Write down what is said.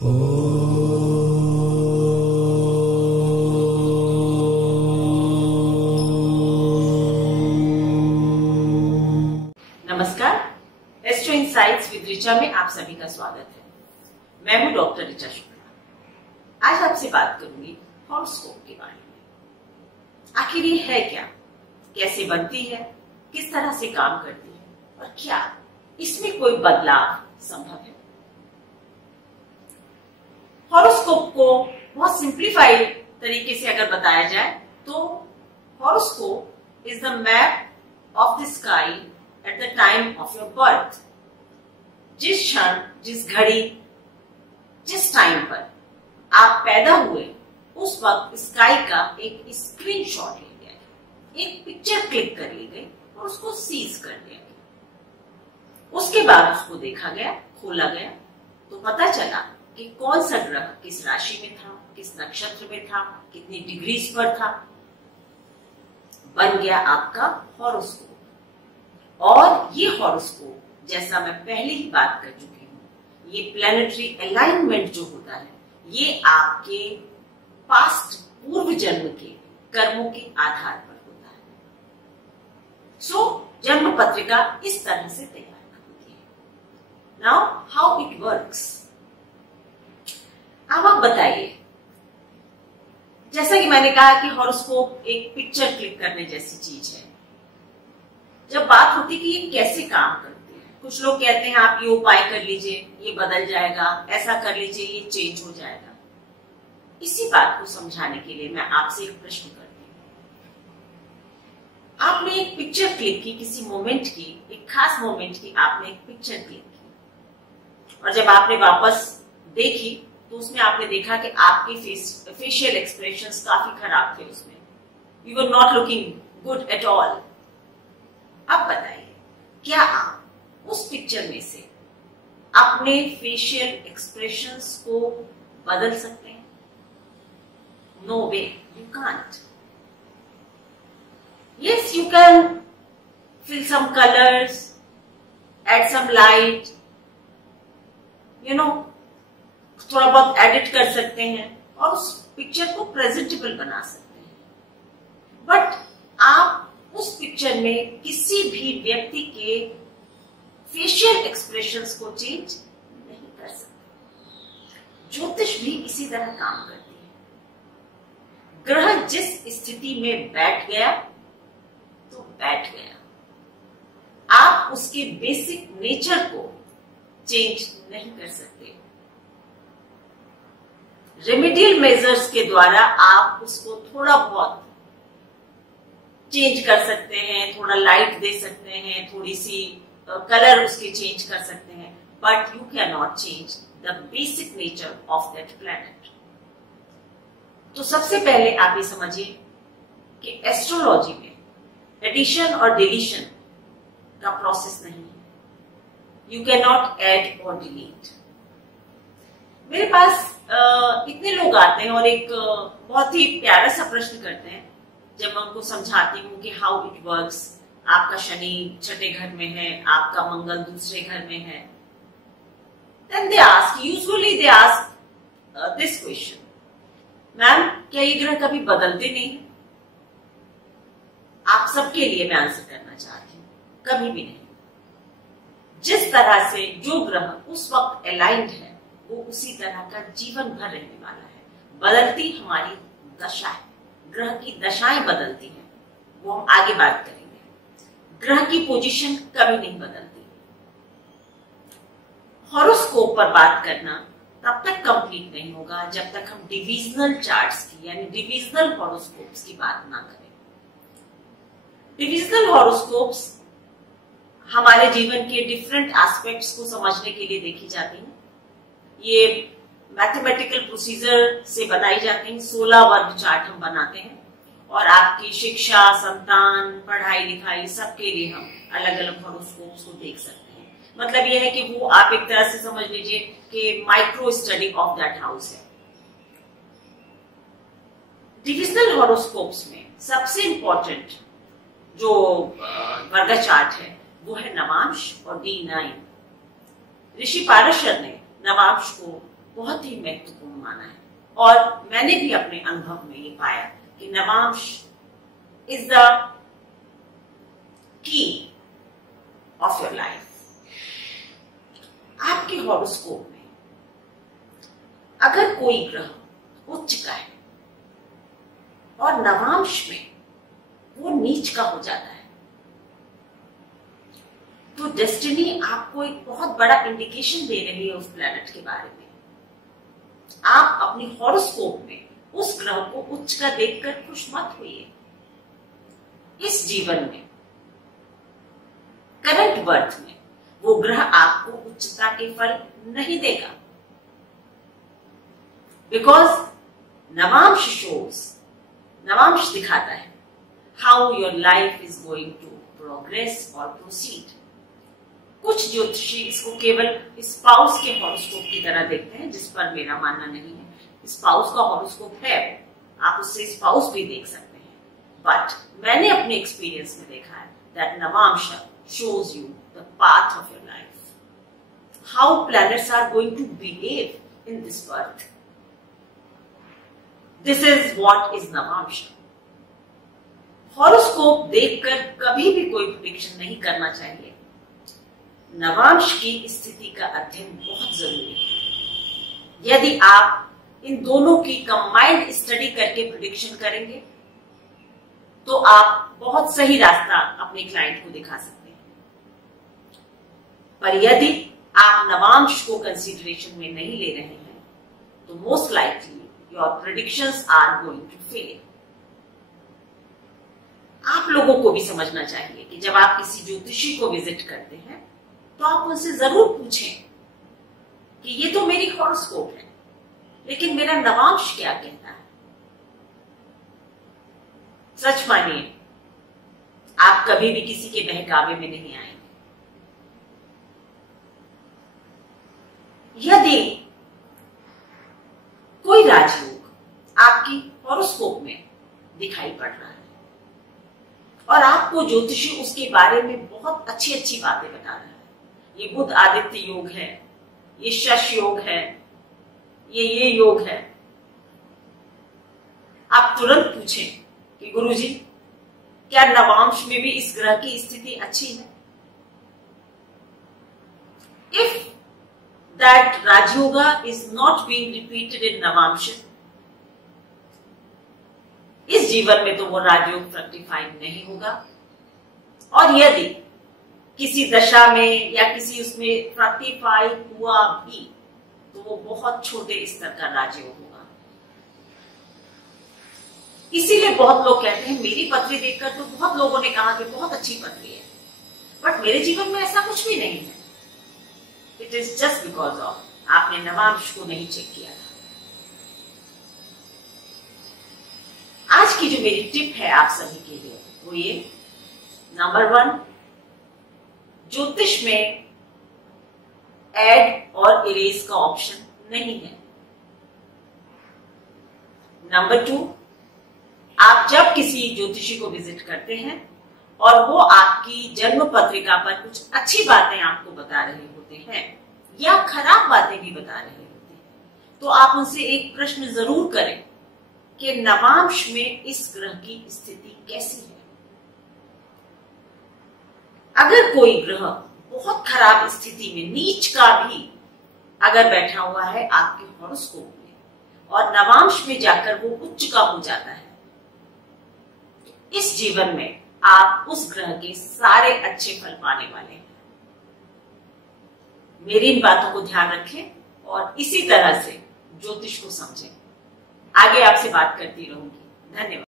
नमस्कार, astro insights with Richa में आप सभी का स्वागत है। मैं हूं डॉक्टर ऋचा शुक्ला। आज आपसे बात करूंगी हॉरोस्कोप के बारे में। आखिर ये है क्या, कैसे बनती है, किस तरह से काम करती है और क्या इसमें कोई बदलाव संभव है। हॉरोस्कोप को बहुत सिंप्लीफाइड तरीके से अगर बताया जाए तो horoscope is the map of the sky at the time of your birth. जिस क्षण, जिस घड़ी, जिस टाइम पर आप पैदा हुए उस वक्त स्काई का एक स्क्रीनशॉट लिया गया, एक पिक्चर क्लिक कर ली गई और उसको सीज कर दिया गया। उसके बाद उसको देखा गया, खोला गया तो पता चला कि कौन सा ग्रह किस राशि में था, किस नक्षत्र में था, कितनी डिग्रीज पर था। बन गया आपका हॉरोस्कोप। और ये हॉरोस्कोप, जैसा मैं पहले ही बात कर चुकी हूँ, ये प्लैनेटरी अलाइनमेंट जो होता है ये आपके पास्ट पूर्व जन्म के कर्मों के आधार पर होता है। सो जन्म पत्रिका इस तरह से तैयार होती है। Now how it works. अब आप बताइए, जैसा कि मैंने कहा कि हॉरोस्कोप एक पिक्चर क्लिक करने जैसी चीज है। जब बात होती है कि ये कैसे काम करती है, कुछ लोग कहते हैं आप ये उपाय कर लीजिए, ये बदल जाएगा, ऐसा कर लीजिए, ये चेंज हो जाएगा। इसी बात को समझाने के लिए मैं आपसे एक प्रश्न करती हूँ। आपने एक पिक्चर क्लिक की, किसी मोमेंट की, एक खास मोमेंट की आपने एक पिक्चर क्लिक की और जब आपने वापस देखी तो उसमें आपने देखा कि आपके फेशियल एक्सप्रेशंस काफी खराब थे। उसमें you were not looking good at all. अब बताइए, क्या आप उस पिक्चर में से अपने फेशियल एक्सप्रेशंस को बदल सकते हैं? No way, you can't. Yes, you can fill some colors, add some light, थोड़ा बहुत एडिट कर सकते हैं और उस पिक्चर को प्रेजेंटेबल बना सकते हैं। बट आप उस पिक्चर में किसी भी व्यक्ति के फेशियल एक्सप्रेशंस को चेंज नहीं कर सकते। ज्योतिष भी इसी तरह काम करती है। ग्रह जिस स्थिति में बैठ गया तो बैठ गया। आप उसके बेसिक नेचर को चेंज नहीं कर सकते। रेमेडियल मेजर्स के द्वारा आप उसको थोड़ा बहुत चेंज कर सकते हैं, थोड़ा लाइट दे सकते हैं, थोड़ी सी कलर उसके चेंज कर सकते हैं, but you can not change the basic nature of that planet. तो सबसे पहले आप ये समझिए कि एस्ट्रोलॉजी में एडिशन और डिलीशन का प्रोसेस नहीं है। यू कैन नॉट एड और डिलीट। मेरे पास इतने लोग आते हैं और एक बहुत ही प्यारा सा प्रश्न करते हैं। जब मैं उनको समझाती हूँ कि हाउ इट वर्क्स, आपका शनि छठे घर में है, आपका मंगल दूसरे घर में है, then they ask, usually they ask this question, ma'am क्या ये ग्रह कभी बदलते नहीं? आप सबके लिए मैं आंसर करना चाहती हूँ, कभी भी नहीं। जिस तरह से जो ग्रह उस वक्त अलाइंड है वो उसी तरह का जीवन भर रहने वाला है। बदलती हमारी दशा है, ग्रह की दशाएं बदलती हैं, वो हम आगे बात करेंगे। ग्रह की पोजीशन कभी नहीं बदलती। हॉरोस्कोप पर बात करना तब तक कंप्लीट नहीं होगा जब तक हम डिविजनल चार्ट्स की यानी डिविजनल हॉरोस्कोप्स की बात ना करें। डिविजनल हॉरोस्कोप्स हमारे जीवन के डिफरेंट एस्पेक्ट्स को समझने के लिए देखी जाती हैं। ये मैथमेटिकल प्रोसीजर से बनाई जाती हैं। 16 वर्ग चार्ट हम बनाते हैं और आपकी शिक्षा, संतान, पढ़ाई लिखाई सबके लिए हम अलग अलग हॉरोस्कोप्स को देख सकते हैं। मतलब यह है कि वो आप एक तरह से समझ लीजिए कि micro study of that house है। डिविजनल हॉरोस्कोप्स में सबसे इंपॉर्टेंट जो वर्ग चार्ट है वो है नवांश और D9। ऋषि पारशर ने नवांश को बहुत ही महत्वपूर्ण माना है। और मैंने भी अपने अनुभव में ये पाया कि Navamsa is the key of your life. आपके हॉरोस्कोप में अगर कोई ग्रह उच्च का है और नवांश में वो नीच का हो जाता है, तो डेस्टिनी आपको एक बहुत बड़ा इंडिकेशन दे रही है उस प्लैनेट के बारे में। आप अपनी हॉरोस्कोप में उस ग्रह को उच्च का देखकर खुश मत होइए। इस जीवन में, करंट बर्थ में, वो ग्रह आपको उच्चता के फल नहीं देगा, बिकॉज नवांश दिखाता है how your life is going to progress और प्रोसीड। कुछ ज्योतिषी इसको केवल स्पाउस के हॉरोस्कोप की तरह देखते हैं, जिस पर मेरा मानना नहीं है। स्पाउस का हॉरोस्कोप है, आप उससे स्पाउस भी देख सकते हैं, बट मैंने अपने एक्सपीरियंस में देखा है that Navamsa shows you the path of your life, how planets are going to behave in this birth. This is what is Navamsa. Horoscope देखकर कभी भी कोई प्रेडिक्शन नहीं करना चाहिए। नवांश की स्थिति का अध्ययन बहुत जरूरी है। यदि आप इन दोनों की कंबाइंड स्टडी करके प्रेडिक्शन करेंगे तो आप बहुत सही रास्ता अपने क्लाइंट को दिखा सकते हैं। पर यदि आप नवांश को कंसीडरेशन में नहीं ले रहे हैं तो most likely your predictions are going to fail. आप लोगों को भी समझना चाहिए कि जब आप किसी ज्योतिषी को विजिट करते हैं तो आप उनसे जरूर पूछें कि ये तो मेरी हॉरोस्कोप है, लेकिन मेरा नवांश क्या कहता है। सच मानिए, आप कभी भी किसी के बहकावे में नहीं आएंगे। यदि कोई राजयोग आपकी हॉरोस्कोप में दिखाई पड़ रहा है और आपको ज्योतिषी उसके बारे में बहुत अच्छी अच्छी बातें बता रहा है, ये बुध आदित्य योग है, ये शश योग है, ये योग है, आप तुरंत पूछें कि गुरुजी, क्या नवांश में भी इस ग्रह की स्थिति अच्छी है? If that Rajyoga is not being repeated in Navamsa, इस जीवन में तो वो राजयोग फ्रक्टिफाई नहीं होगा। और यदि किसी दशा में या किसी उसमें फ्रक्टिफाई हुआ भी तो वो बहुत छोटे स्तर का राजयोग होगा। इसीलिए बहुत लोग कहते हैं मेरी पत्री देखकर तो बहुत लोगों ने कहा कि बहुत अच्छी पत्री है, बट मेरे जीवन में ऐसा कुछ भी नहीं है। It is just because of आपने नवांश को नहीं चेक किया था। आज की जो मेरी टिप है आप सभी के लिए वो ये, नंबर 1, ज्योतिष में ऐड और इरेज का ऑप्शन नहीं है। नंबर 2, आप जब किसी ज्योतिषी को विजिट करते हैं और वो आपकी जन्म पत्रिका पर कुछ अच्छी बातें आपको बता रहे होते हैं या खराब बातें भी बता रहे होते हैं, तो आप उनसे एक प्रश्न जरूर करें कि नवांश में इस ग्रह की स्थिति कैसी है। अगर कोई ग्रह बहुत खराब स्थिति में नीच का भी अगर बैठा हुआ है आपके हॉरोस्कोप में और नवांश में जाकर वो उच्च का हो जाता है, इस जीवन में आप उस ग्रह के सारे अच्छे फल पाने वाले हैं। मेरी इन बातों को ध्यान रखें और इसी तरह से ज्योतिष को समझें। आगे आपसे बात करती रहूंगी। धन्यवाद।